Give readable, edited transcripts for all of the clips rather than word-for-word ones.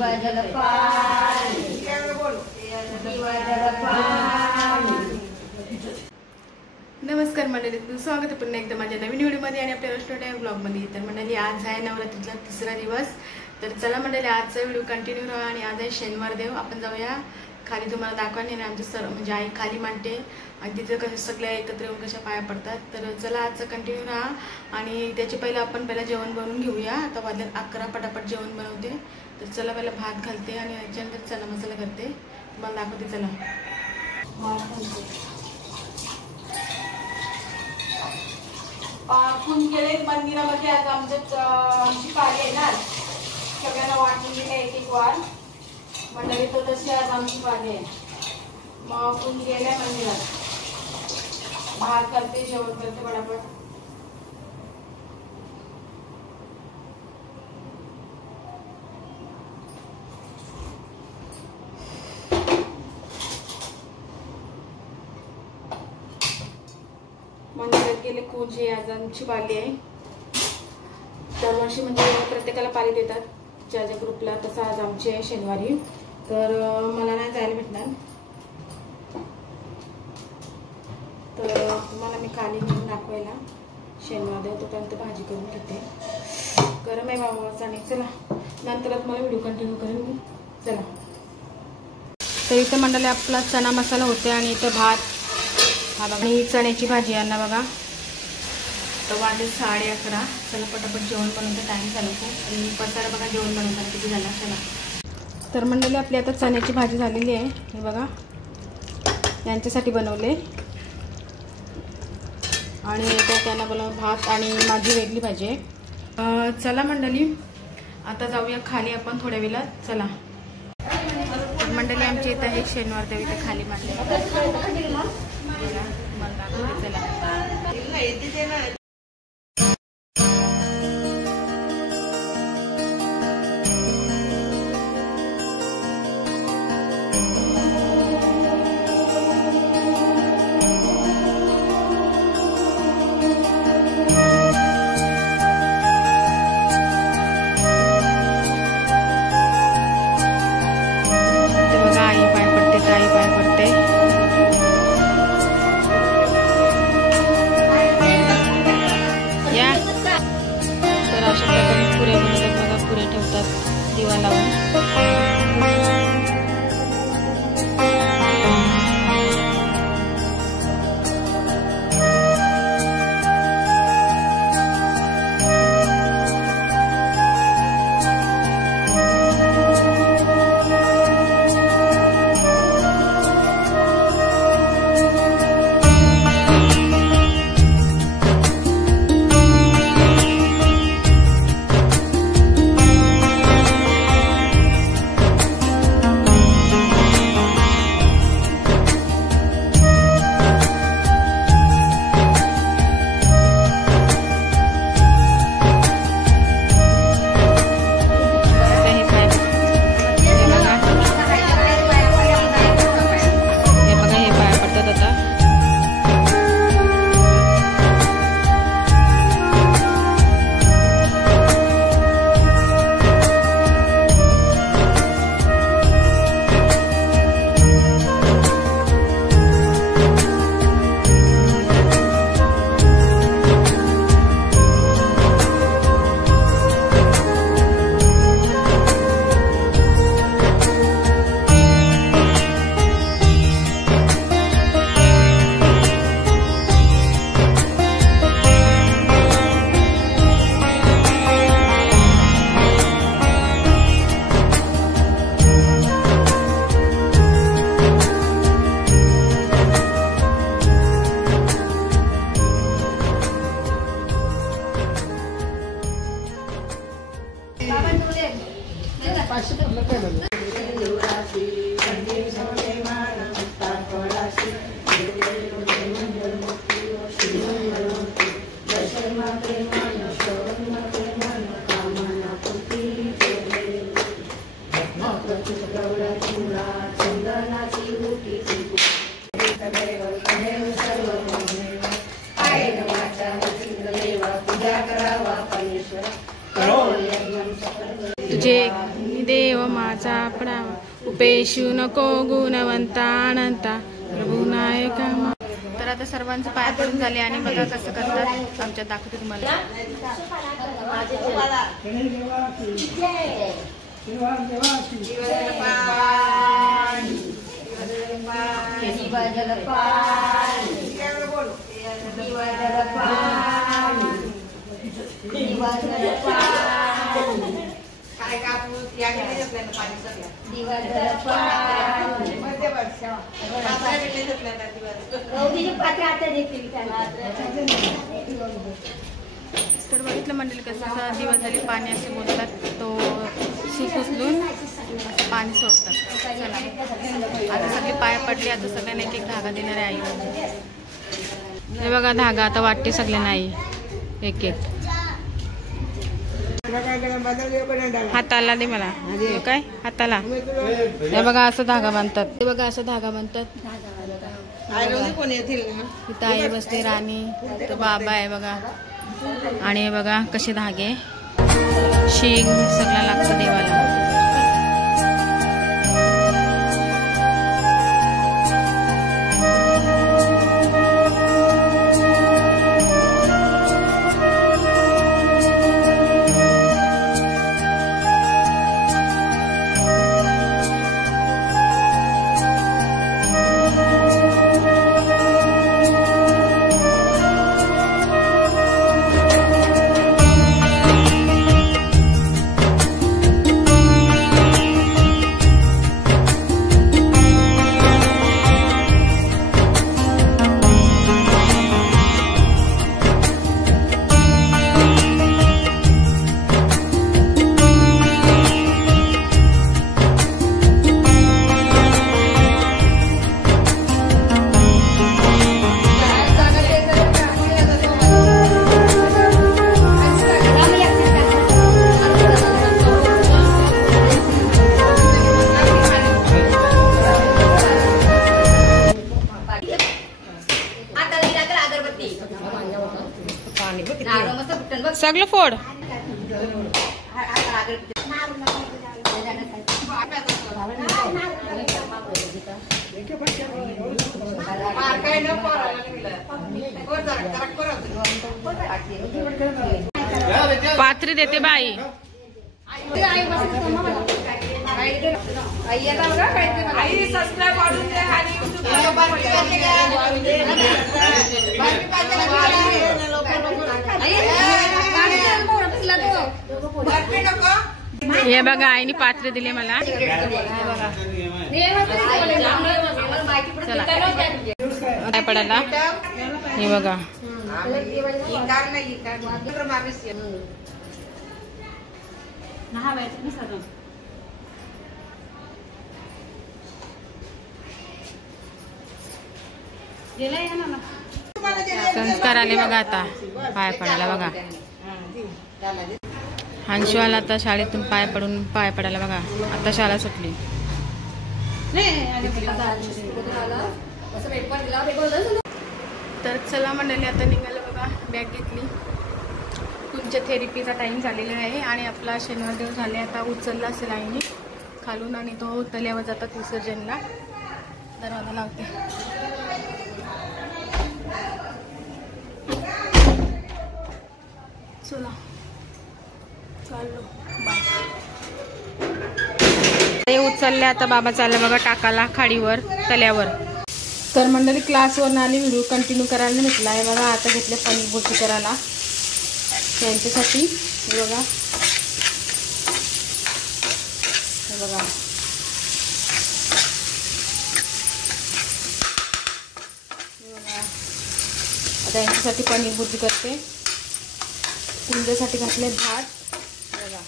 नमस्कार मंडळी, स्वागत आहे पुन्हा एकदा माझ्या नवीन व्हिडिओमध्ये आणि आपल्या रेस्टॉरंट ब्लॉगमध्ये. तर मंडळी, आज आहे नवरात्रीचा तिसरा दिवस. तर चला मंडळी, आजचा व्हिडिओ कंटिन्यू राहा. आणि आज आहे शनिवार देव. आपण जाऊया खाली, तुम्हाला दाखवणे आणि आमचे सर म्हणजे आई खाली मांडते आणि तिथे कसे सगळ्या एकत्र येऊन कशा पाया पडतात. तर चला आजचं कंटिन्यू राहा. आणि त्याचे पहिला जेवण बनवून घेऊया. आता वाजल्यात 11, पटापट जेवण बनवते. तर चला पहिला भात घालते आणि त्याच्यानंतर चना मसाला करते, तुम्हाला दाखवते. चला पाकून गेले मंदिरामध्ये. आज आमची पाळी आहे ना, सगळ्यांना वाटून गेले एक एक वार मंडळी. तर तशी आज आमची पाळी आहे. मग गेल्या मंदिरात भात करते, जेवण करते पटापट. मंदिरात गेले कोणची आज आमची पाळी आहे. दरवर्षी म्हणजे प्रत्येकाला पाळी देतात, ज्या ज्या ग्रुपला. तसं आज आमची आहे शनिवारी. तर मला नाही जायला भेटणार, तर तुम्हाला मी खाली नेऊन दाखवायला शनिवार देव. तोपर्यंत भाजी करून घेते. गरम आहे बाबाचा. आणि चला नंतरच मला व्हिडिओ कंटिन्यू करेन मी. चला, तर इथं मंडळी आपला चना मसाला होते आणि इथं भात हा बघा, आणि चण्याची भाजी यांना बघा. तर वाजले 11:30. चला पटापट जेवण बनवतं, टाईम झाला खूप. आणि पसारा बघा जेवण बनवताना किती झाला. चला, तर मंडळी आपली आता चण्याची भाजी झालेली आहे. हे बघा, यांच्यासाठी बनवले. आणि त्यांना बनवून भात आणि माझी वेगळी भाजी आहे. चला मंडळी, आता जाऊया खाली आपण थोड्या वेळात. चला मंडळी, आमची इथं आहे शनिवार देव. इथे खाली मांडले. चला दिवा लावून. देव माझा पडावा, उपेशू नको गुणवंता अनंता प्रभू नायका. तर आता सर्वांचं पाय पडून झाले आणि बघा कसं करतात आमच्यात दाखवते तुम्हाला. तर बघितलं मंडळी कसं दिवसभर पाणी असे बोलतात, तो सूप उचलून असं पाणी सोडतात. चला आता सगळे पाय पडले, आता सगळ्यांना एक एक धागा देणार आहे आई. हे बघा धागा आता वाटते सगळ्यांना आई एक एक. हाताला दे मला, काय हाताला. हे बघा असं धागा बांधतात, हे बघा असं धागा बांधतात. इथं आई बसते राणी, तो बाबा आहे बघा. आणि हे बघा कसे धागे, शेंग सगळं लागतं देवाला. सगळं फोड. पात्री देते बाई. हे बघा आईने पात्र दिले मला. चला काय पडायला हे बघा. संस्कार आले बघा आता पाय पडायला बघा. हंशू आला आता शाळेतून पाय पडायला बघा. आता शाळा सुटली. तर चला मंडळी आता निघालं बघा. बॅग घेतली. तुमच्या थेरपीचा टाइम झालेला आहे आणि आपला शनिवार देव झाले. आता उचलला असेल आईने खालून आणि तो तल्यावर जातात विसर्जनला. दरवाजा लावते. चला चाललो बाय. उचलले आता बाबा चाललं बघा टाकाला खाडीवर तल्यावर. तर मंडळी क्लासवर आली, व्हिडिओ कंटिन्यू करायला भेटला आहे बघा. आता घेतले पनीर भुर्जी करायला त्यांच्यासाठी. हे बघा हे बघा आता यांच्यासाठी पनीर भुर्जी करते. तुमच्यासाठी घातले भात. बघा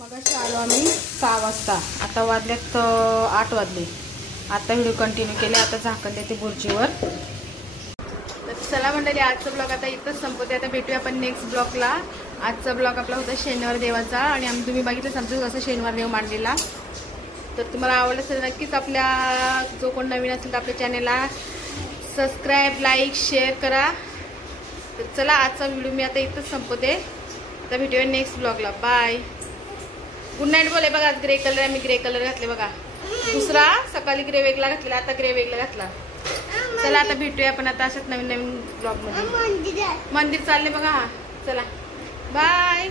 मगाशी आलो आम्ही 6 वाजता. आता वाजल्यात 8 वाजले. आता व्हिडिओ कंटिन्यू केले. आता झाकण देते भुर्जीवर. तर चला मंडळी आजचा ब्लॉग आता इथंच संपवते. आता भेटूया आपण नेक्स्ट ब्लॉगला. आजचा ब्लॉग आपला होता शनिवार देवाचा आणि तुम्ही बघितलं समजून कसं शनिवार देव मांडलेला. तर तुम्हाला आवडलं असेल नक्कीच आपल्या जो कोण नवीन असेल तर आपल्या चॅनलला सबस्क्राईब लाईक शेअर करा. तर चला आजचा व्हिडिओ मी आता इथंच संपवते. आता भेटूया नेक्स्ट ब्लॉगला. बाय. गुड नाईट बोले बघा. ग्रे कलर आम्ही ग्रे कलर घातले बघा. दुसरा सकाळी ग्रे वेगळा घातलेला, आता ग्रे वेगळा घातला. चला आता भेटूया आपण आता अशाच नवीन नवीन ब्लॉग मध्ये. मंदिर चालले बघा. चला बाय.